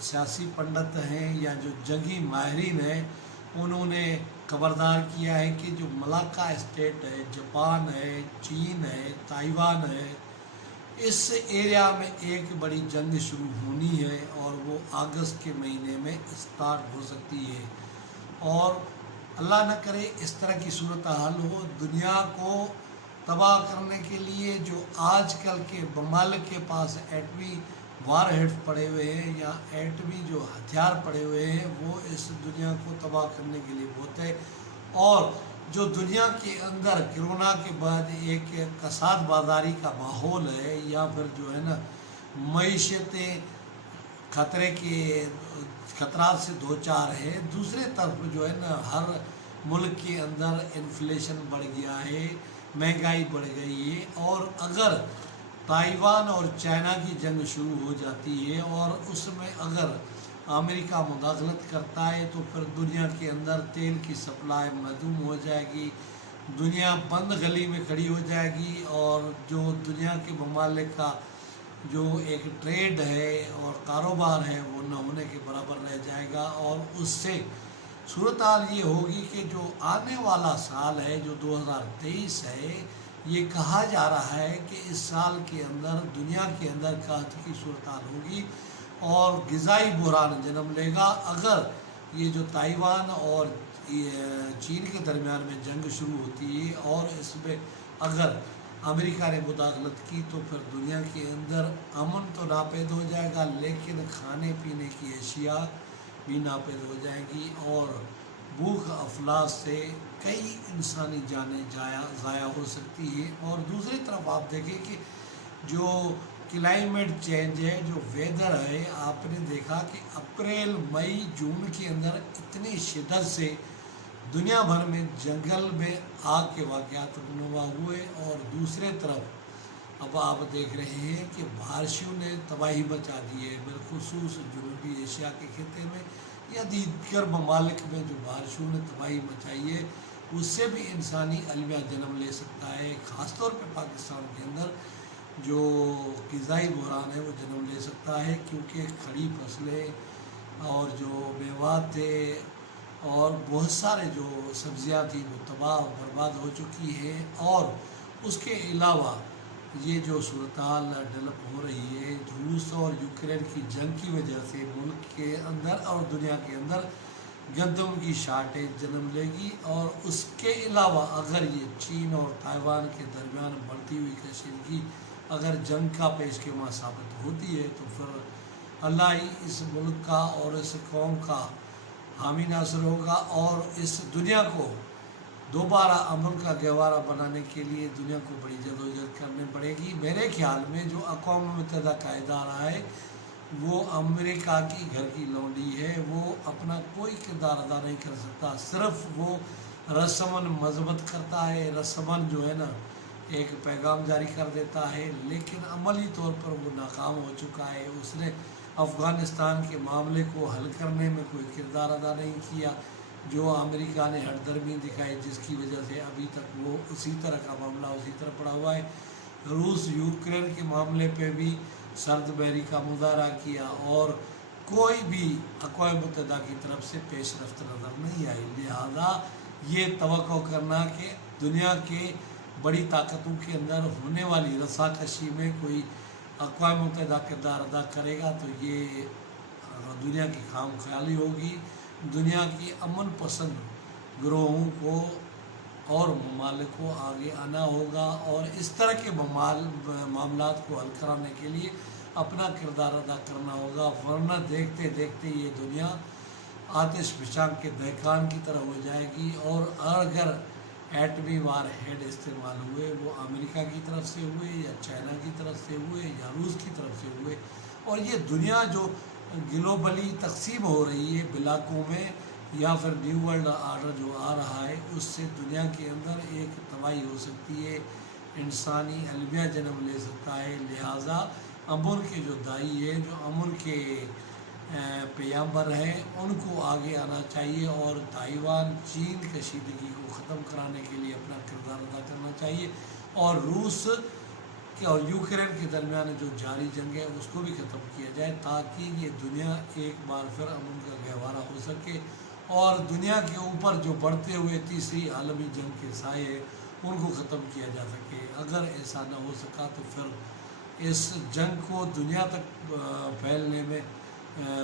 سیاسی پنڈت ہیں یا جو جنگی ماہرین ہیں انہوں نے خبردار کیا ہے کہ جو ملاکا اسٹیٹ ہے، جاپان ہے، چین ہے، تائیوان ہے، اس ایریا میں ایک بڑی جنگ شروع ہونی ہے اور وہ اگست کے مہینے میں اسٹارٹ ہو سکتی ہے، اور اللہ نہ کرے اس طرح کی صورتحال ہو۔ دنیا کو تباہ کرنے کے لیے جو آج کل کے ممالک کے پاس ایٹمی وار ہیڈ پڑے ہوئے ہیں یا ایٹمی جو ہتھیار پڑے ہوئے ہیں وہ اس دنیا کو تباہ کرنے کے لیے بہت ہے، اور جو دنیا کے اندر کرونا کے بعد ایک کساد بازاری کا ماحول ہے یا پھر جو ہے نا معیشتیں خطرات سے دوچار ہے، دوسرے طرف جو ہے نا ہر ملک کے اندر انفلیشن بڑھ گیا ہے، مہنگائی بڑھ گئی ہے، اور اگر تائیوان اور چائنا کی جنگ شروع ہو جاتی ہے اور اس میں اگر امریکہ مداخلت کرتا ہے تو پھر دنیا کے اندر تیل کی سپلائی معدوم ہو جائے گی، دنیا بند گلی میں کھڑی ہو جائے گی، اور جو دنیا کے ممالک کا جو ایک ٹریڈ ہے اور کاروبار ہے وہ نہ ہونے کے برابر رہ جائے گا، اور اس سے صورتحال یہ ہوگی کہ جو آنے والا سال ہے جو 2023 ہے، یہ کہا جا رہا ہے کہ اس سال کے اندر دنیا کے اندر قحط کی صورتحال ہوگی اور غذائی بحران جنم لے گا۔ اگر یہ جو تائیوان اور چین کے درمیان میں جنگ شروع ہوتی ہے اور اس میں اگر امریکہ نے مداخلت کی تو پھر دنیا کے اندر امن تو ناپید ہو جائے گا، لیکن کھانے پینے کی اشیاء بھی ناپید ہو جائے گی، اور بھوک افلاس سے کئی انسانی جانیں ضائع ہو سکتی ہے۔ اور دوسری طرف آپ دیکھیں کہ جو کلائمیٹ چینج ہے، جو ویدر ہے، آپ نے دیکھا کہ اپریل مئی جون کے اندر اتنی شدت سے دنیا بھر میں جنگل میں آگ کے واقعات رونما ہوئے، اور دوسرے طرف اب آپ دیکھ رہے ہیں کہ بارشوں نے تباہی مچا دی ہے، بالخصوص جنوبی ایشیا کے خطے میں یا دیگر ممالک میں جو بارشوں نے تباہی مچائی ہے اس سے بھی انسانی المیہ جنم لے سکتا ہے، خاص طور پہ پاکستان کے اندر جو غذائی بحران ہے وہ جنم لے سکتا ہے، کیونکہ کھڑی فصلیں اور جو میوات تھے اور بہت سارے جو سبزیاں تھیں وہ تباہ و برباد ہو چکی ہے، اور اس کے علاوہ یہ جو صورتحال ڈیولپ ہو رہی ہے روس اور یوکرین کی جنگ کی وجہ سے ملک کے اندر اور دنیا کے اندر گندم کی شارٹیج جنم لے گی، اور اس کے علاوہ اگر یہ چین اور تائیوان کے درمیان بڑھتی ہوئی کشیدگی اگر جنگ کا پیش خیمہ ثابت ہوتی ہے تو پھر اللہ ہی اس ملک کا اور اس قوم کا حامی ناصر ہوگا، اور اس دنیا کو دوبارہ امن کا گہوارہ بنانے کے لیے دنیا کو بڑی جدوجہد کرنی پڑے گی۔ میرے خیال میں جو اقوام متحدہ کا ادارہ ہے وہ امریکہ کی گھر کی لونڈی ہے، وہ اپنا کوئی کردار ادا نہیں کر سکتا، صرف وہ رسماً مذمت کرتا ہے، رسماً جو ہے نا ایک پیغام جاری کر دیتا ہے، لیکن عملی طور پر وہ ناکام ہو چکا ہے۔ اس نے افغانستان کے معاملے کو حل کرنے میں کوئی کردار ادا نہیں کیا، جو امریکہ نے ہٹ درمی دکھائی جس کی وجہ سے ابھی تک وہ اسی طرح کا معاملہ اسی طرح پڑا ہوا ہے۔ روس یوکرین کے معاملے پہ بھی سرد بحری کا مظاہرہ کیا اور کوئی بھی اقوام متحدہ کی طرف سے پیش رفت نظر نہیں آئی، لہذا یہ توقع کرنا کہ دنیا کے بڑی طاقتوں کے اندر ہونے والی رساکشی میں کوئی اقوام متحدہ کردار ادا کرے گا تو یہ دنیا کی خام خیالی ہوگی۔ دنیا کی امن پسند گروہوں کو اور ممالک کو آگے آنا ہوگا اور اس طرح کے معاملات کو حل کرانے کے لیے اپنا کردار ادا کرنا ہوگا، ورنہ دیکھتے دیکھتے یہ دنیا آتش فشاں کے دہقان کی طرح ہو جائے گی، اور اگر ایٹمی وار ہیڈ استعمال ہوئے وہ امریکہ کی طرف سے ہوئے یا چائنا کی طرف سے ہوئے یا روس کی طرف سے ہوئے، اور یہ دنیا جو گلوبلی تقسیم ہو رہی ہے علاقوں میں یا پھر نیو ورلڈ آرڈر جو آ رہا ہے اس سے دنیا کے اندر ایک تباہی ہو سکتی ہے، انسانی المیہ جنم لے سکتا ہے۔ لہٰذا امن کے جو داعی ہے، جو امن کے پیغمبر ہیں، ان کو آگے آنا چاہیے اور تائیوان چین کشیدگی کو ختم کرانے کے لیے اپنا کردار ادا کرنا چاہیے، اور روس کہ اور یوکرین کے درمیان جو جاری جنگ ہے اس کو بھی ختم کیا جائے، تاکہ یہ دنیا ایک بار پھر امن کا گہوارہ ہو سکے، اور دنیا کے اوپر جو بڑھتے ہوئے تیسری عالمی جنگ کے سائے ان کو ختم کیا جا سکے۔ اگر ایسا نہ ہو سکا تو پھر اس جنگ کو دنیا تک پھیلنے میں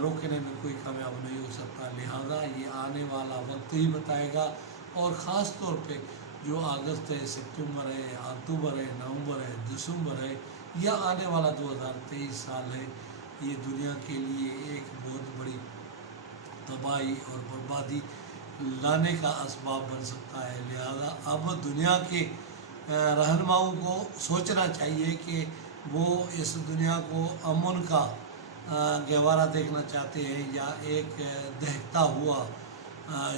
روکنے میں کوئی کامیاب نہیں ہو سکتا۔ لہذا یہ آنے والا وقت ہی بتائے گا، اور خاص طور پہ جو اگست ہے، ستمبر ہے، اکتوبر ہے، نومبر ہے، دسمبر ہے، یا آنے والا 2023 سال ہے، یہ دنیا کے لیے ایک بہت بڑی تباہی اور بربادی لانے کا اسباب بن سکتا ہے۔ لہذا اب دنیا کے رہنماؤں کو سوچنا چاہیے کہ وہ اس دنیا کو امن کا گہوارہ دیکھنا چاہتے ہیں، یا ایک دہتا ہوا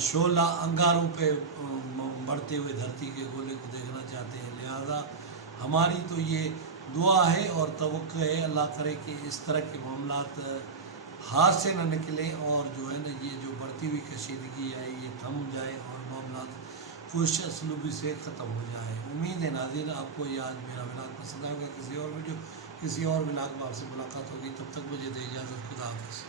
شعلہ انگاروں پہ بڑھتے ہوئے دھرتی کے گولے کو دیکھنا چاہتے ہیں۔ لہذا ہماری تو یہ دعا ہے اور توقع ہے، اللہ کرے کہ اس طرح کے معاملات ہاتھ سے نہ نکلیں، اور جو ہے نا یہ جو بڑھتی ہوئی کشیدگی ہے یہ تھم جائے اور معاملات خوش اسلوبی سے ختم ہو جائے۔ امید ہے ناظرین آپ کو یہ آج میرا ولاگ پسند آئے گا۔ کسی اور ویڈیو کسی اور ولاگ میں آپ سے ملاقات ہوگی، تب تک مجھے دے اجازت، خدا حافظ۔